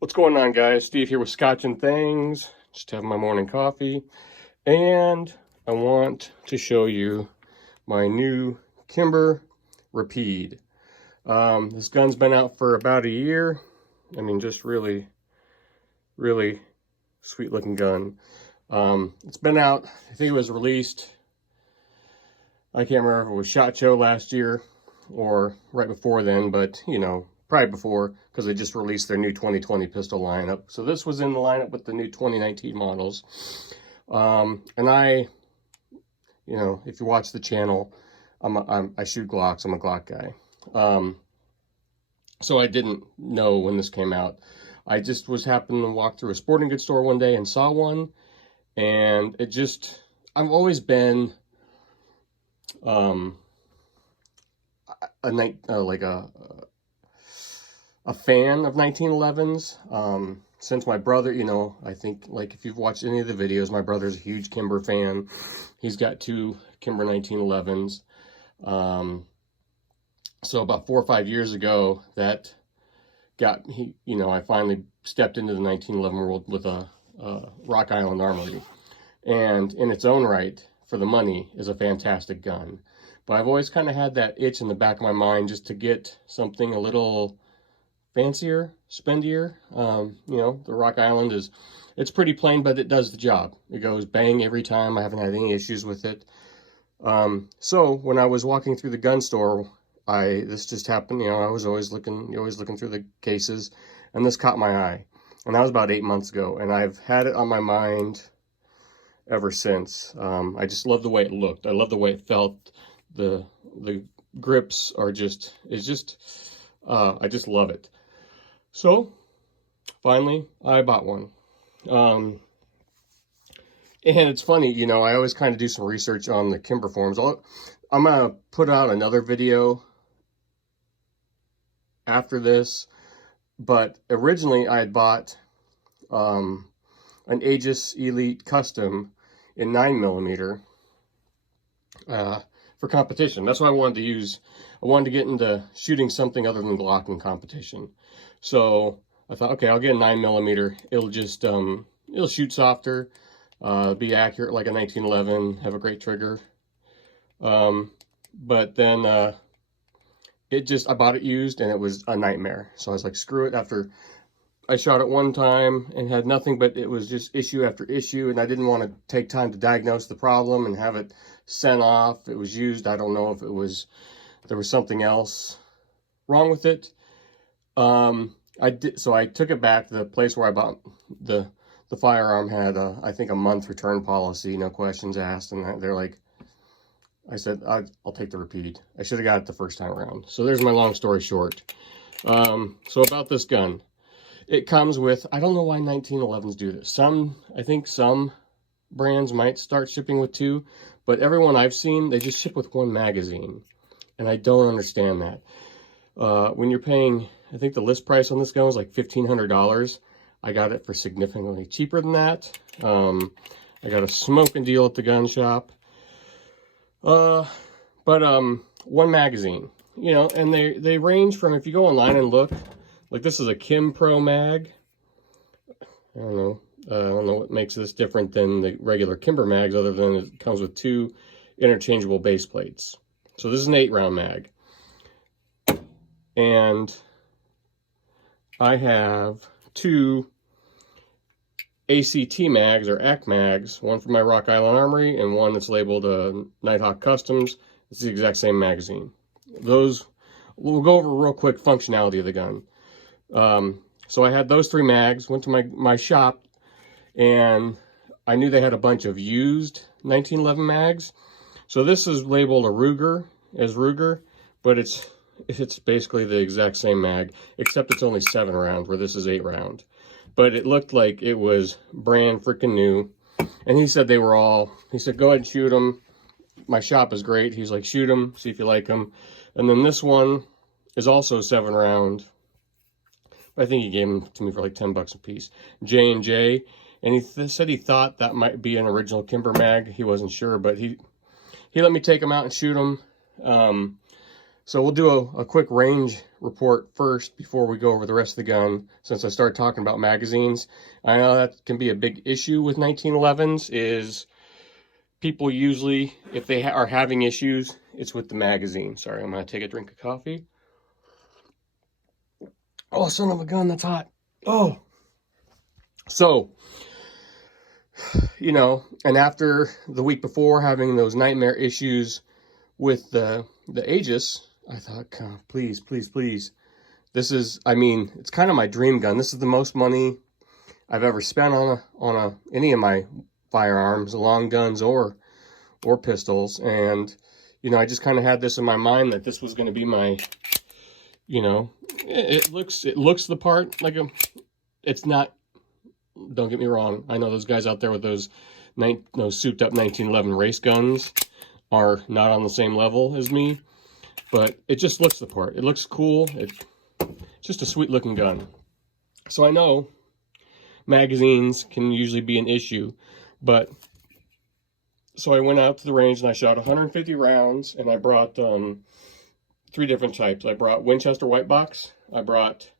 What's going on, guys? Steve here with Scotch and Things. Just having my morning coffee. And I want to show you my new Kimber Rapide. This gun's been out for about a year. I mean, just really, really sweet looking gun. It's been out, I think it was released, I can't remember if it was SHOT Show last year or right before then, but you know, probably before, because they just released their new 2020 pistol lineup. So this was in the lineup with the new 2019 models. And I, you know, if you watch the channel, I shoot Glocks. I'm a Glock guy. So I didn't know when this came out. I just was happening to walk through a sporting goods store one day and saw one, and it just, I've always been a fan of 1911s. Since my brother, you know, I think, like, if you've watched any of the videos, my brother's a huge Kimber fan. He's got two Kimber 1911s. So about 4 or 5 years ago, that got, you know, I finally stepped into the 1911 world with a Rock Island Armory. And in its own right, for the money, is a fantastic gun. But I've always kind of had that itch in the back of my mind just to get something a little fancier, spendier. You know, the Rock Island is, it's pretty plain, but it does the job. It goes bang every time. I haven't had any issues with it. So when I was walking through the gun store, this just happened. You know, I was always looking through the cases, and this caught my eye. And that was about 8 months ago, and I've had it on my mind ever since. I just love the way it looked. I love the way it felt. The grips are just, I just love it. So finally I bought one. And it's funny, you know, I always kind of do some research on the Kimber forums. I'm gonna put out another video after this, but originally I had bought an Aegis Elite Custom in 9mm for competition. That's what I wanted to use. I wanted to get into shooting something other than Glock in competition. So I thought, okay, I'll get a 9mm. It'll just, it'll shoot softer, be accurate like a 1911, have a great trigger. But then I bought it used, and it was a nightmare. So I was like, screw it. After I shot it one time and had nothing, but it was just issue after issue, and I didn't want to take time to diagnose the problem and have it sent off. It was used. I don't know if there was something else wrong with it. So I took it back to the place where I bought the firearm. Had I think a month return policy, no questions asked, and they're like, I said, I'll take the Rapide. I should have got it the first time around. So there's my long story short. So about this gun. It comes with, I don't know why 1911s do this. I think some brands might start shipping with two, but everyone I've seen, they just ship with one magazine. And I don't understand that. When you're paying, I think the list price on this gun was like $1,500. I got it for significantly cheaper than that. I got a smoking deal at the gun shop. But one magazine, you know, and they range from, if you go online and look, like this is a Kim Pro mag. I don't know what makes this different than the regular Kimber mags, other than it comes with two interchangeable base plates. So this is an 8-round mag. And I have two ACT mags, or AC mags, one for my Rock Island Armory and one that's labeled Nighthawk Customs. It's the exact same magazine. Those, we'll go over real quick functionality of the gun. So I had those 3 mags, went to my shop, and I knew they had a bunch of used 1911 mags. So this is labeled a Ruger, but it's basically the exact same mag, except it's only 7 round, where this is 8 round. But it looked like it was brand freaking new. And he said he said, go ahead and shoot them. My shop is great. He's like, shoot them, see if you like them. And then this one is also 7 round. I think he gave them to me for like $10 a piece. J&J. And he said he thought that might be an original Kimber mag. He wasn't sure, but he let me take them out and shoot them. So we'll do a quick range report first before we go over the rest of the gun, since I started talking about magazines. I know that can be a big issue with 1911s, is people usually, if they are having issues, it's with the magazine. Sorry, I'm going to take a drink of coffee. Oh, son of a gun, that's hot. Oh. So, you know, and after the week before having those nightmare issues with the Aegis, I thought, God, please, please, please. This is, I mean, it's kind of my dream gun. This is the most money I've ever spent on any of my firearms, long guns or pistols. And, you know, I just kind of had this in my mind that this was going to be my, you know, it looks the part. Like it's not, don't get me wrong. I know those guys out there with those souped up 1911 race guns are not on the same level as me, but it just looks the part. It looks cool. It's just a sweet looking gun. So I know magazines can usually be an issue, but so I went out to the range and I shot 150 rounds, and I brought 3 different types. I brought Winchester White Box. I brought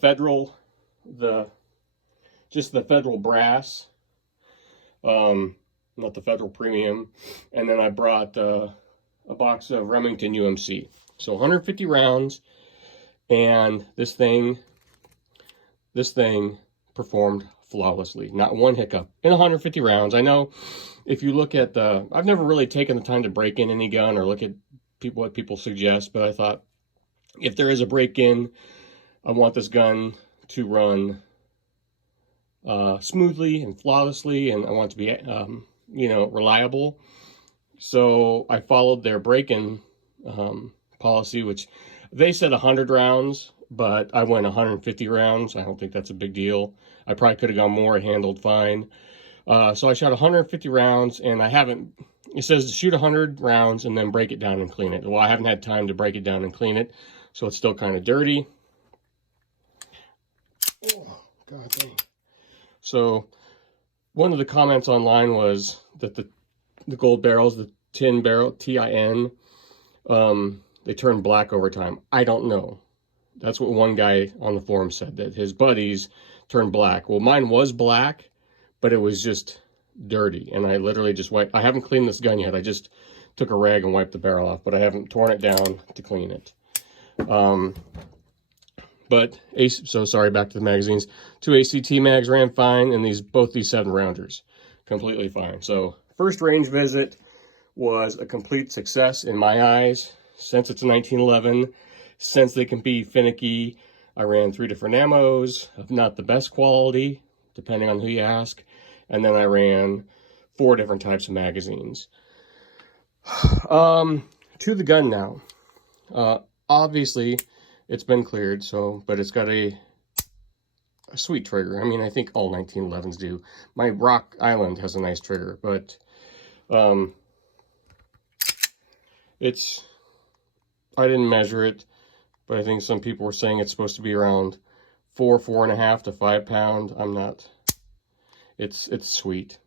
Federal, just the Federal Brass, not the Federal Premium, and then I brought a box of Remington UMC. So 150 rounds, and this thing performed flawlessly. Not one hiccup in 150 rounds. I know if you look at I've never really taken the time to break in any gun or look at what people suggest, but I thought if there is a break-in, I want this gun to run smoothly and flawlessly, and I want it to be you know, reliable. So I followed their break-in policy, which they said 100 rounds, but I went 150 rounds. I don't think that's a big deal. I probably could have gone more. It handled fine. So I shot 150 rounds, and I haven't, it says to shoot 100 rounds and then break it down and clean it. Well, I haven't had time to break it down and clean it, so it's still kind of dirty. Oh, God dang. So one of the comments online was that the gold barrels, the tin barrel, TIN, they turn black over time. I don't know. That's what one guy on the forum said, that his buddies turned black. Well, mine was black, but it was just dirty, and I literally just wiped. I haven't cleaned this gun yet. I just took a rag and wiped the barrel off, but I haven't torn it down to clean it. But so sorry, back to the magazines. 2 ACT mags ran fine, and both these 7-rounders completely fine. So first range visit was a complete success in my eyes. Since it's a 1911, since they can be finicky, I ran 3 different ammos of not the best quality, depending on who you ask. And then I ran 4 different types of magazines. To the gun now. Obviously, it's been cleared, but it's got a sweet trigger. I mean, I think all 1911s do. My Rock Island has a nice trigger, but I didn't measure it, but I think some people were saying it's supposed to be around 4.5 to 5 pound. I'm not. It's sweet.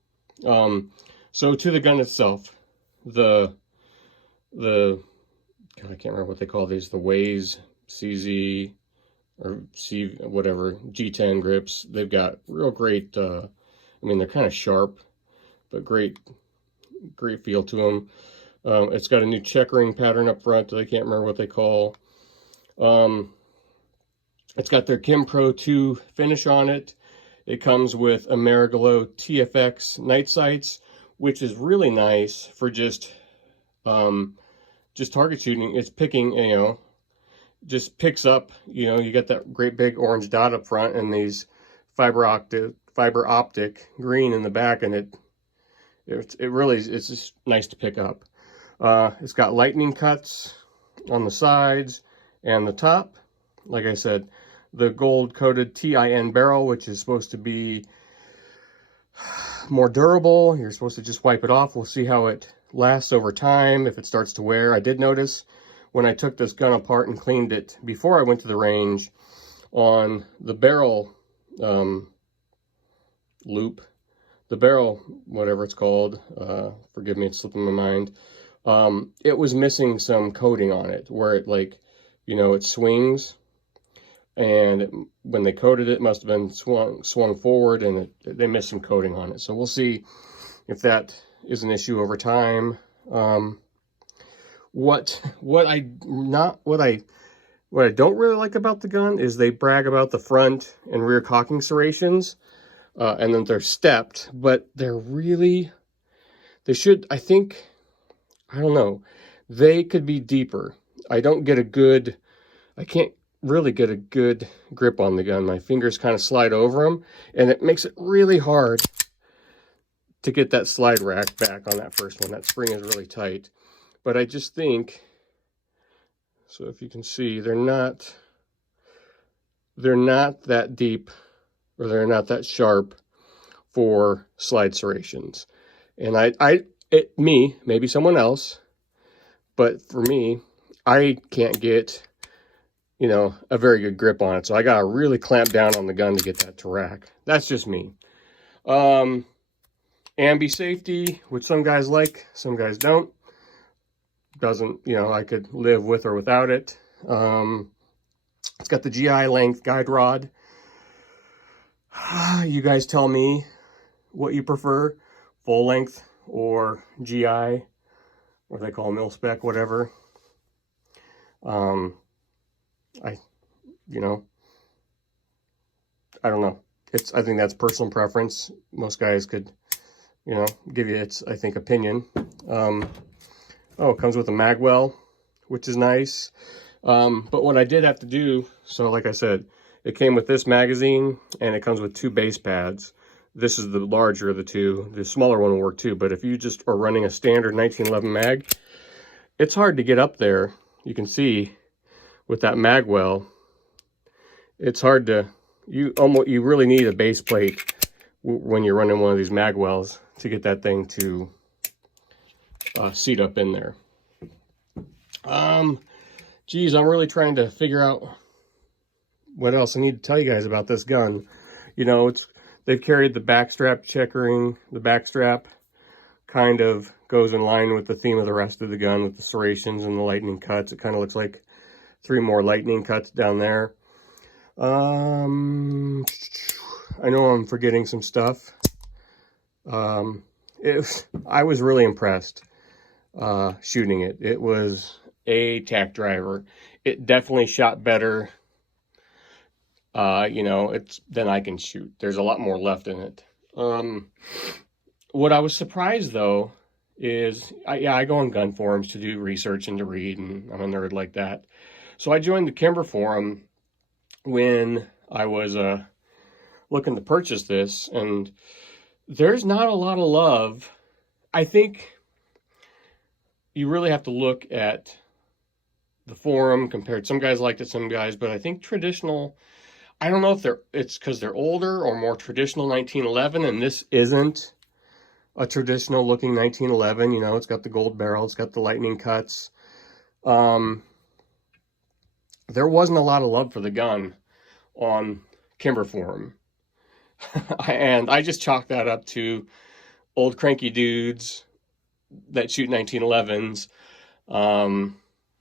So to the gun itself, the God, I can't remember what they call these, the Waze CZ or C whatever G10 grips. They've got real great. I mean, they're kind of sharp, but great feel to them. It's got a new checkering pattern up front that I can't remember what they call. It's got their Kim Pro 2 finish on it. It comes with Ameriglow TFX night sights, which is really nice for just target shooting. It's picking, you know, just picks up, you know, you got that great big orange dot up front and these fiber optic green in the back, and it really, it's just nice to pick up. It's got lightning cuts on the sides and the top. Like I said, the gold coated TIN barrel, which is supposed to be more durable. You're supposed to just wipe it off. We'll see how it lasts over time, if it starts to wear. I did notice when I took this gun apart and cleaned it before I went to the range, on the barrel loop, the barrel, whatever it's called, forgive me, it's slipping my mind, it was missing some coating on it where it, like, you know, it swings, and when they coated it, it must have been swung forward, and they missed some coating on it. So we'll see if that is an issue over time. What I don't really like about the gun is they brag about the front and rear cocking serrations, and then they're stepped, but they should, I think, I don't know, they could be deeper. I can't really get a good grip on the gun. My fingers kind of slide over them, and it makes it really hard to get that slide rack back on that first one. That spring is really tight. But I just think, so if you can see, they're not that deep, or they're not that sharp for slide serrations. And maybe someone else, but for me, I can't get, you know, a very good grip on it. So I got to really clamp down on the gun to get that to rack. That's just me. Ambi safety, which some guys like, some guys don't. Doesn't, you know, I could live with or without it. It's got the GI length guide rod. You guys tell me what you prefer, full length or GI, or they call mil spec, whatever. I don't know. I think that's personal preference. Most guys could, you know, give you its, I think, opinion. Oh, it comes with a magwell, which is nice. But what I did have to do, so like I said, it came with this magazine, and it comes with 2 base pads. This is the larger of the 2. The smaller one will work too, but if you just are running a standard 1911 mag, it's hard to get up there. You can see with that magwell, it's hard to, you really need a base plate when you're running one of these magwells to get that thing to seat up in there. Geez, I'm really trying to figure out what else I need to tell you guys about this gun. You know, they've carried the backstrap checkering. The backstrap kind of goes in line with the theme of the rest of the gun with the serrations and the lightning cuts. It kind of looks like 3 more lightning cuts down there. I know I'm forgetting some stuff. I was really impressed shooting it. It was a tack driver. It definitely shot better, you know, than I can shoot. There's a lot more left in it. What I was surprised though is, I go on gun forums to do research and to read, and I'm a nerd like that. So I joined the Kimber forum when I was looking to purchase this, and there's not a lot of love. I think you really have to look at the forum compared. Some guys liked it, some guys, but I think traditional, I don't know if it's because they're older or more traditional 1911, and this isn't a traditional looking 1911. You know, it's got the gold barrel, it's got the lightning cuts. There wasn't a lot of love for the gun on Kimber forum. And I just chalked that up to old cranky dudes that shoot 1911s and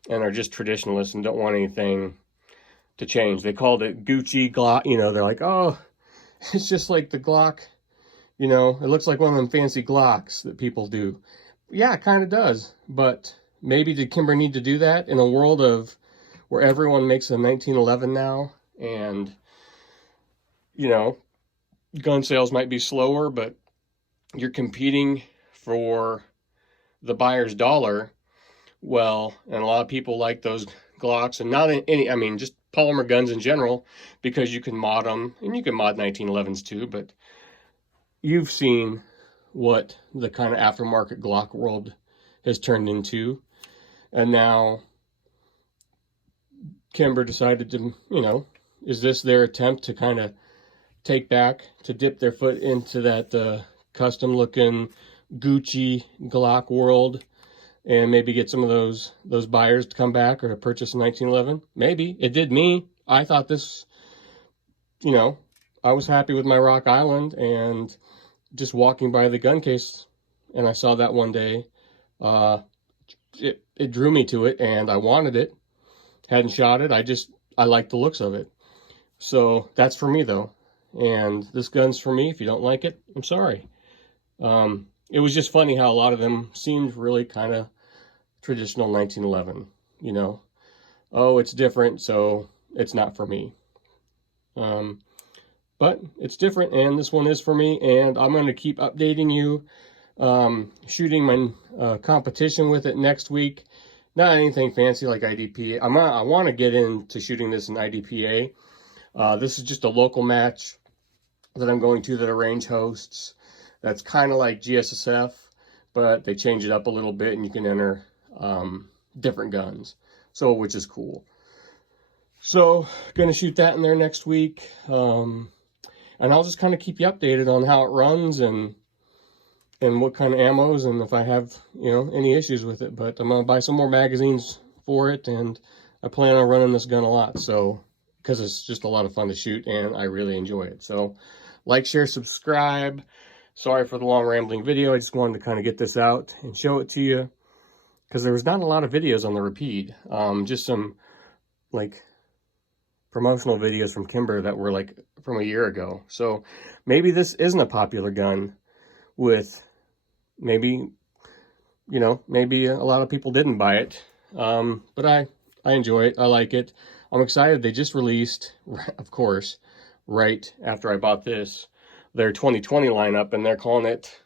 are just traditionalists and don't want anything to change. They called it Gucci Glock. You know, they're like, oh, it's just like the Glock. You know, it looks like one of them fancy Glocks that people do. Yeah, it kind of does. But maybe did Kimber need to do that in a world of where everyone makes a 1911 now, and, you know, gun sales might be slower, but you're competing for the buyer's dollar. Well, and a lot of people like those Glocks, and not any, I mean, just polymer guns in general, because you can mod them, and you can mod 1911s too, but you've seen what the kind of aftermarket Glock world has turned into. And now Kimber decided to, you know, is this their attempt to kind of dip their foot into that custom looking Gucci Glock world and maybe get some of those buyers to come back or to purchase a 1911? Maybe. It did me. I thought this, you know, I was happy with my Rock Island, and just walking by the gun case, and I saw that one day, it drew me to it, and I wanted it. Hadn't shot it. I like the looks of it. So that's for me though. And this gun's for me. If you don't like it, I'm sorry. It was just funny how a lot of them seemed really kind of traditional 1911, you know. Oh, it's different, so it's not for me. But it's different, and this one is for me, and I'm going to keep updating you. Shooting my competition with it next week. Not anything fancy like IDPA. I want to get into shooting this in IDPA. This is just a local match that I'm going to that a range hosts. That's kind of like GSSF, but they change it up a little bit, and you can enter different guns, so which is cool. So gonna shoot that in there next week, and I'll just kind of keep you updated on how it runs and what kind of ammos, and if I have, you know, any issues with it. But I'm gonna buy some more magazines for it, and I plan on running this gun a lot, so because it's just a lot of fun to shoot and I really enjoy it. So like, share, subscribe. Sorry for the long rambling video. I just wanted to kind of get this out and show it to you, because there was not a lot of videos on the Rapide. Just some like promotional videos from Kimber that were like from a year ago. So maybe this isn't a popular gun with, maybe, you know, maybe a lot of people didn't buy it. But I enjoy it. I like it. I'm excited. They just released, of course, right after I bought this, their 2020 lineup, and they're calling it,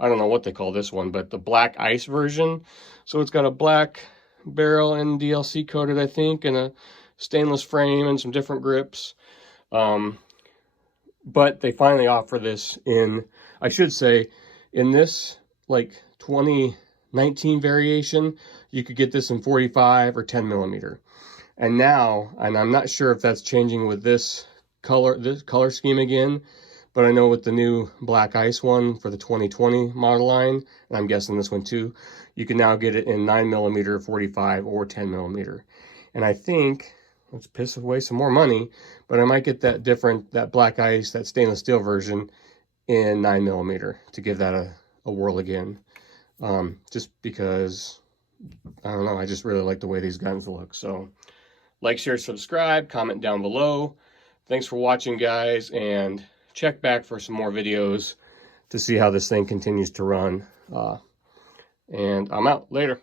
I don't know what they call this one, but the Black Ice version. So it's got a black barrel and DLC coated, I think, and a stainless frame and some different grips. But they finally offer this in, I should say, in this like 2019 variation, you could get this in 45 or 10 millimeter. And now, and I'm not sure if that's changing with this color scheme again, but I know with the new Black Ice one for the 2020 model line, and I'm guessing this one too, you can now get it in 9mm, 45, or 10mm. And I think, let's piss away some more money, but I might get that Black Ice, that stainless steel version in 9mm to give that a whirl again. Just because, I don't know, I just really like the way these guns look. So like, share, subscribe, comment down below. Thanks for watching, guys, and check back for some more videos to see how this thing continues to run. And I'm out. Later.